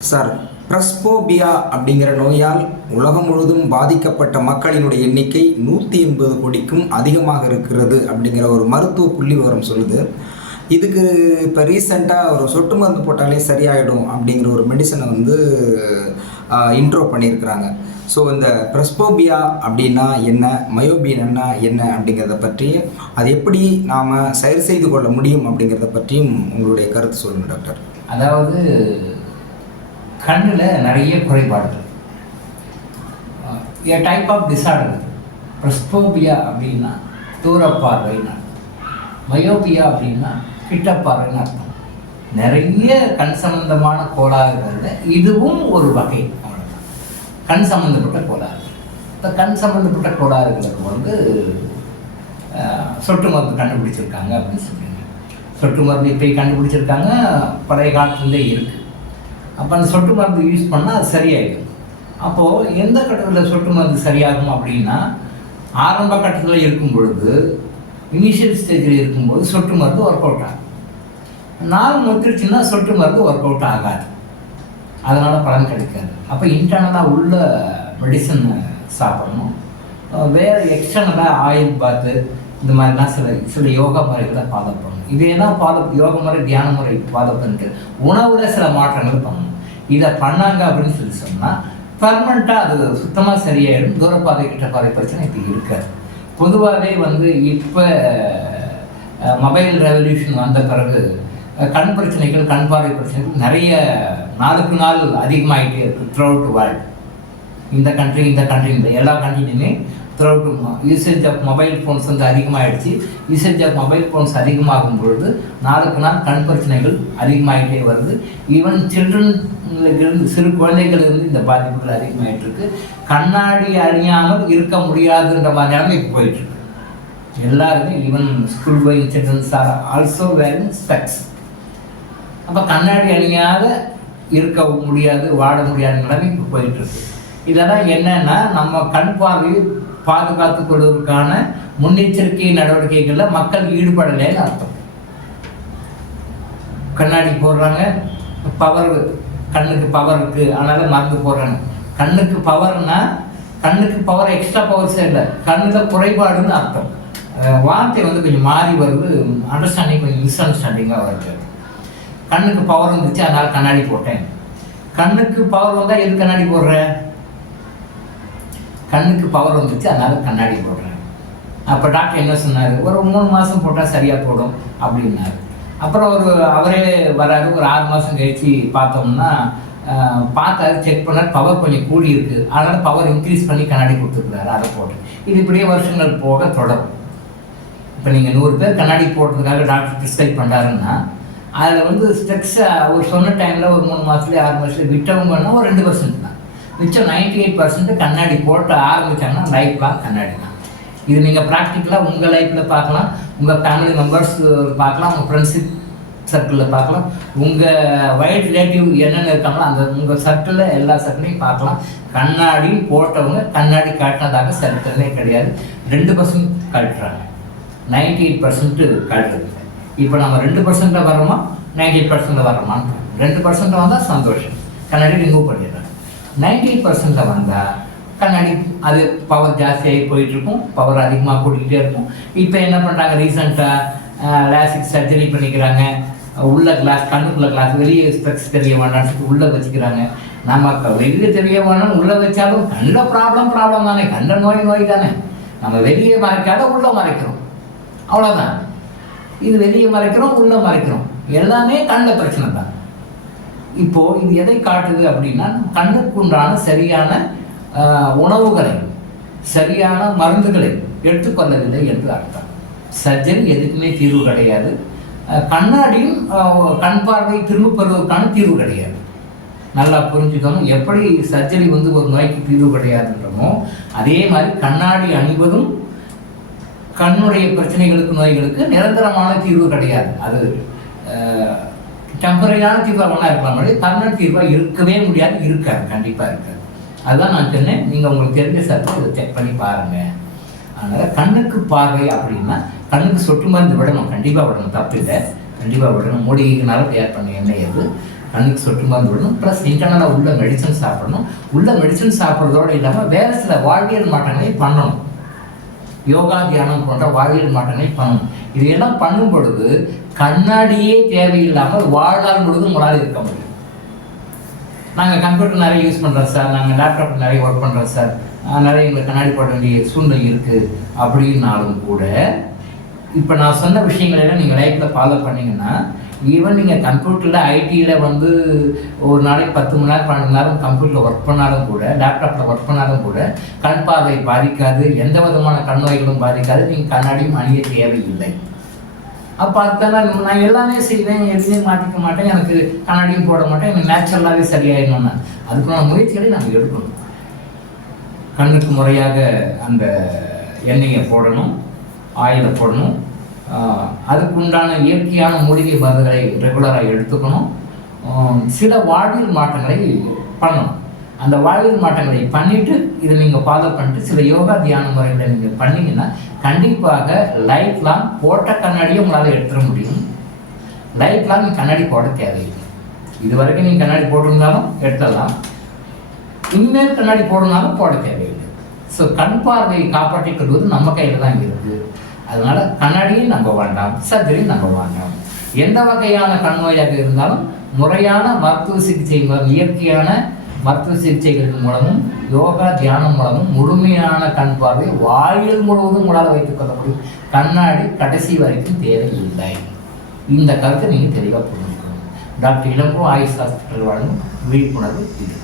Sir, பிரஸ்போபியா அப்படிங்கிற நோயால் உலகம் முழுவதும் பாதிக்கப்பட்ட மக்களினுடைய எண்ணிக்கை 180 கோடிக்கும் அதிகமாக இருக்கிறது அப்படிங்கிற ஒரு மருத்துவ புள்ளி விவரம் சொல்லுது. இதுக்கு இப்போ ரீசெண்டாக ஒரு சொட்டு மருந்து போட்டாலே சரியாயிடும் அப்படிங்கிற ஒரு மெடிசனை இன்ட்ரோ பண்ணியிருக்கிறாங்க. ஸோ இந்த பிரஸ்போபியா அப்படின்னா என்ன, மயோபியன்னா என்ன அப்படிங்கிறத பற்றி, அது எப்படி நாம் சரி செய்து கொள்ள முடியும் அப்படிங்கிறத பற்றியும் உங்களுடைய கருத்து சொல்லுங்கள் டாக்டர். அதாவது கண்ணில் நிறைய குறைபாடுகள், ஏ டைப் ஆஃப் டிஸார்டர். பிரஸ்போபியா அப்படின்னா தூரப்பார்வைன்னு அர்த்தம், மயோபியா அப்படின்னா கிட்டப்பார்வைன்னு அர்த்தம். நிறைய கண் சம்பந்தமான கோளாறுகளில் இதுவும் ஒரு வகை. அவ்வளோதான் கண் சம்பந்தப்பட்ட கோளாறு. இப்போ கண் சம்பந்தப்பட்ட கோளாறுகளுக்கு சொட்டு மருந்து கண்டுபிடிச்சிருக்காங்க அப்படின்னு சொல்லுங்க. சொட்டு மருந்து இப்போ கண்டுபிடிச்சிருக்காங்க, பழைய காலத்துலேருந்தே இருக்குது. அப்போ அந்த சொட்டு மருந்து யூஸ் பண்ணால் அது சரியாயிடும். அப்போது எந்த கட்டத்தில் சொட்டு மருந்து சரியாகும் அப்படின்னா, ஆரம்ப கட்டத்தில் இருக்கும் பொழுது, இனிஷியல் ஸ்டேஜில் இருக்கும்போது சொட்டு மருந்து ஒர்க் அவுட் ஆகும். நாள் முத்திருச்சுன்னா சொட்டு மருந்து ஒர்க் அவுட் ஆகாது, அதனால் பலன் கிடைக்காது. அப்போ இன்டர்னலாக உள்ள மெடிசன் சாப்பிடணும். வேறு எக்ஸ்டர்னலாக ஆயில் பாத்து இந்த மாதிரிலாம் சில யோகா முறைகளை ஃபாலோ பண்ணணும். இதெல்லாம் யோக முறை, தியான முறை ஃபாலோ பண்ணிட்டு உணவில் சில மாற்றங்கள் பண்ணணும். இதை பண்ணாங்க அப்படின்னு சொன்னால் பர்மனெண்ட்டாக அது சுத்தமாக சரியாயிடும். தூரப்பாதை கிட்டப்பாதை பிரச்சனை இப்போ இருக்காது. பொதுவாகவே இப்போ மொபைல் ரெவல்யூஷன் வந்த பிறகு கண் பிரச்சனைகள், கண் பார்வை பிரச்சனைகள் நிறைய நாளுக்கு நாள் அதிகமாகிட்டே இருக்குது. த்ரூ அவுட் வேர்ல்டு, இந்த கண்ட்ரி இந்த எல்லா கண்ட்ரிலையுமே throughout usage of mobile phones அதிகமாகிடுச்சு. யூசேஜ் ஆஃப் மொபைல் ஃபோன்ஸ் அதிகமாகும் பொழுது நாளுக்கு நாள் கண் பிரச்சனைகள் அதிகமாகிட்டே வருது. ஈவன் சில்ட்ரன்லேருந்து, சிறு குழந்தைகளிலிருந்து இந்த பாதிப்புகள் அதிகமாகிட்டு இருக்கு. கண்ணாடி அணியாமல் இருக்க முடியாதுன்ற மாதிரி நிலைமை இப்போ போயிட்டுருக்கு எல்லாருமே. Even school going children are also wearing specs. அப்போ கண்ணாடி அணியாத இருக்க முடியாது, வாழ முடியாத நிலைமை இப்போ போயிட்டுருக்கு. இதெல்லாம் என்னன்னா, நம்ம கண் பார்வையை பாதுகாத்துக் கொள்வதற்கான முன்னெச்சரிக்கை நடவடிக்கைகளில் மக்கள் ஈடுபடலைன்னு அர்த்தம். கண்ணாடி போடுறாங்க, பவர், கண்ணுக்கு பவர் இருக்குது அதனால் மருந்து போடுறாங்க. கண்ணுக்கு பவர்னா கண்ணுக்கு பவர், எக்ஸ்ட்ரா பவர்ஸே இல்லை, கண்ணில் குறைபாடுன்னு அர்த்தம். வார்த்தை கொஞ்சம் மாறி வருது, அண்டர்ஸ்டாண்டிங் கொஞ்சம் மிஸ் அண்டர்ஸ்டாண்டிங்காக வருது. கண்ணுக்கு பவர் வந்துச்சு அதனால் கண்ணாடி போட்டேன். கண்ணுக்கு பவர் வந்தால் எது கண்ணாடி போடுறேன்? கண்ணுக்கு பவர் வந்துச்சு அதனால் கண்ணாடி போடுறேன். அப்போ டாக்டர் என்ன சொன்னார், ஒரு 3 மாதம் போட்டால் சரியாக போடும் அப்படின்னாரு. அப்புறம் அவரே வராரு, ஒரு 6 மாதம் கழித்து பார்த்தோம்னா பார்த்தாரு, செக் பண்ணார், பவர் கொஞ்சம் கூடி இருக்குது, அதனால் பவர் இன்க்ரீஸ் பண்ணி கண்ணாடி கொடுத்துருக்குறாரு, அதை போட்டேன். இது இப்படியே வருஷங்கள் போக தொடரும். இப்போ நீங்கள் 100 பேர் கண்ணாடி போடுறதுக்காக டாக்டர் ப்ரிஸ்கிரைப் பண்ணுறாருன்னா, அதில் ஸ்டெப்ஸை அவர் சொன்ன டைமில் ஒரு 3 மாதத்துலேயே 6 மாதத்துலேயே விட்டவங்கன்னா ஒரு 2% தான். மிச்சம் 98% கண்ணாடி போட்டு ஆரம்பித்தாங்கன்னா லைஃப் லாங் கண்ணாடி தான். இது நீங்கள் ப்ராக்டிக்கலாக உங்கள் லைஃப்பில் பார்க்கலாம், உங்கள் ஃபேமிலி மெம்பர்ஸ் பார்க்கலாம், உங்கள் ஃப்ரெண்ட்ஷிப் சர்க்கிளில் பார்க்கலாம், உங்கள் வைட் ரிலேட்டிவ் என்னென்ன இருக்காங்களோ அந்த உங்கள் சர்க்கிளில் எல்லா சர்க்கிளையும் பார்க்கலாம். கண்ணாடி போட்டவங்க கண்ணாடி காட்டினதாக சரித்திரமே கிடையாது. 2% காட்டுறாங்க, 98% காட்டுறது. இப்போ நம்ம 2% வரோமா, 98% வரோமான்னு 2% வந்தால் சந்தோஷம், கண்ணாடி ரிமூவ் பண்ணிடுறாங்க. 98% வந்தால் கண்ணாடி அது பவர் ஜாஸ்தியாகி போயிட்டுருக்கும், பவர் அதிகமாக கூட்டிகிட்டே இருக்கும். இப்போ என்ன பண்ணுறாங்க, ரீசெண்டாக லேசிக் சர்ஜரி பண்ணிக்கிறாங்க. உள்ள கிளாஸ், கண்ணுக்குள்ள கிளாஸ், வெளியே ஸ்பெக்ஸ் தெரிய வேண்டான்னு உள்ளே வச்சுக்கிறாங்க. நம்ம வெளியே தெரிய வேண்டாம்னு உள்ளே வச்சாலும் கண்ணில் ப்ராப்ளம் தானே, கண்ட நோய் தானே. நம்ம வெளியே மறைக்காத உள்ளே மறைக்கிறோம், அவ்வளோதான். இது வெளியே மறைக்கிறோம், உள்ளே மறைக்கிறோம், எல்லாமே கண்ணில் பிரச்சனை தான். இப்போது இது எதை காட்டுது அப்படின்னா, கண்ணுக்குண்டான சரியான உணவுகளை, சரியான மருந்துகளை எடுத்துக்கொள்ளவில்லை என்று அர்த்தம். சர்ஜரி எதுக்குமே தீர்வு கிடையாது. கண்ணாடியும் கண் பார்வை திரும்ப பெறுவதற்கான தீர்வு கிடையாது. நல்லா புரிஞ்சுக்கணும். எப்படி சர்ஜரி ஒரு நோய்க்கு தீர்வு கிடையாதுன்றமோ, அதே மாதிரி கண்ணாடி அணிவதும் கண்ணுடைய பிரச்சனைகளுக்கு, நோய்களுக்கு நிரந்தரமான தீர்வு கிடையாது. அது டெம்பரரியான தீர்வாக வேணா இருக்கலாம், பர்மனன்ட் தீர்வாக இருக்கவே முடியாது, இருக்காது, கண்டிப்பாக இருக்காது. அதுதான் நான் சொன்னேன், நீங்கள் உங்களுக்கு தெரிஞ்ச சர்ச்சை இதை செக் பண்ணி பாருங்கள். அதனால் கண்ணுக்கு பார்வை அப்படின்னா கண்ணுக்கு சொட்டு மருந்து விடணும், கண்டிப்பாக விடணும், தப்பு இல்லை, கண்டிப்பாக விடணும். மூலிகைனால தயார் பண்ண எண்ணெய் அது. கண்ணுக்கு சொட்டு மருந்து விடணும், ப்ளஸ் இன்டர்னலாக உள்ள மெடிசன் சாப்பிடணும். உள்ள மெடிசன் சாப்பிட்றதோடு இல்லாமல் வேறு சில வாழ்வியல் மாற்றங்களை பண்ணணும். யோகா தியானம் போன்ற வாழ்வியல் மாற்றங்களை பண்ணணும். இதையெல்லாம் பண்ணும் பொழுது கண்ணாடியே தேவையில்லாமல் வாழ்நாள் முழுவதும் உங்களால் இருக்க முடியும். நாங்கள் கம்ப்யூட்டர் நிறைய யூஸ் பண்ணுறோம் சார், நாங்கள் லேப்டாப் நிறைய ஒர்க் பண்ணுறோம் சார், நிறைய எங்களுக்கு கண்ணாடி போட வேண்டிய சூழ்நிலை இருக்குது அப்படின்னாலும் கூட இப்போ நான் சொன்ன விஷயங்களெல்லாம் நீங்கள் லைஃப்பில் ஃபாலோ பண்ணிங்கன்னா, ஈவன் நீங்கள் கம்ப்யூட்டரில் ஐடியில் வந்து ஒரு நாளைக்கு 10 மணி நேரம் 12 மணி நேரம் கம்ப்யூட்டரில் ஒர்க் பண்ணாலும் கூட, லேப்டாப்பில் ஒர்க் பண்ணாலும் கூட கண் பார்வை பாதிக்காது, எந்த விதமான கண் நோய்களும் பாதிக்காது, நீங்கள் கண்ணாடியும் அணிய தேவையில்லை. அப்போ அதுக்காக நான் எல்லாமே செய்வேன், எதுவுமே மாற்றிக்க மாட்டேன், எனக்கு கண்ணாடியும் போட மாட்டேன், எனக்கு நேச்சுரலாகவே சரியாயிடணும்னா அதுக்கான முயற்சிகளை நம்ம எடுக்கணும். கண்ணுக்கு முறையாக அந்த எண்ணெயை போடணும், ஆயிலை போடணும், அதுக்கு உண்டான இயற்கையான மூலிகை மருந்துகளை ரெகுலராக எடுத்துக்கணும். சில வாழ்வியல் மாற்றங்களை பண்ணணும். அந்த வாழ்வியல் மாற்றங்களை பண்ணிவிட்டு இதை நீங்கள் ஃபாலோ பண்ணிட்டு சில யோகா தியான முறைகளை நீங்கள் பண்ணிங்கன்னா கண்டிப்பாக லைஃப் லாங் போட்ட கண்ணாடியை உங்களால் எடுத்துட முடியும். லைஃப் லாங் நீங்கள் கண்ணாடி போட தேவையில்லை. இது வரைக்கும் நீங்கள் கண்ணாடி போட்டிருந்தாலும் எடுத்துடலாம், இனிமேல் கண்ணாடி போடணும்னாலும் போட தேவையில்லை. ஸோ கண் பார்வையை காப்பாற்றிக் கொள்வது நம்ம கையில் தான் இருக்குது. அதனால் கண்ணாடியும் நம்ப வேண்டாம், சர்ஜரியும் நம்ப வேண்டாம். எந்த வகையான கண் நோயாக இருந்தாலும் முறையான மருத்துவ சிகிச்சை மூலம், இயற்கையான மருத்துவ சிகிச்சைகள் மூலமும் யோகா தியானம் மூலமும் முழுமையான கண் பார்வை வாழ்வில் முழுவதும் உங்களால் வைத்துக் கொள்ள முடியும். கண்ணாடி கடைசி வரைக்கும் தேவையில்லை. இந்த கருத்தை நீங்கள் தெளிவாக புரிஞ்சுக்கணும். டாக்டர் இளங்கோ ஆயுஷ் ஹாஸ்பிட்டல் வழங்கும் விழிப்புணர்வு இது.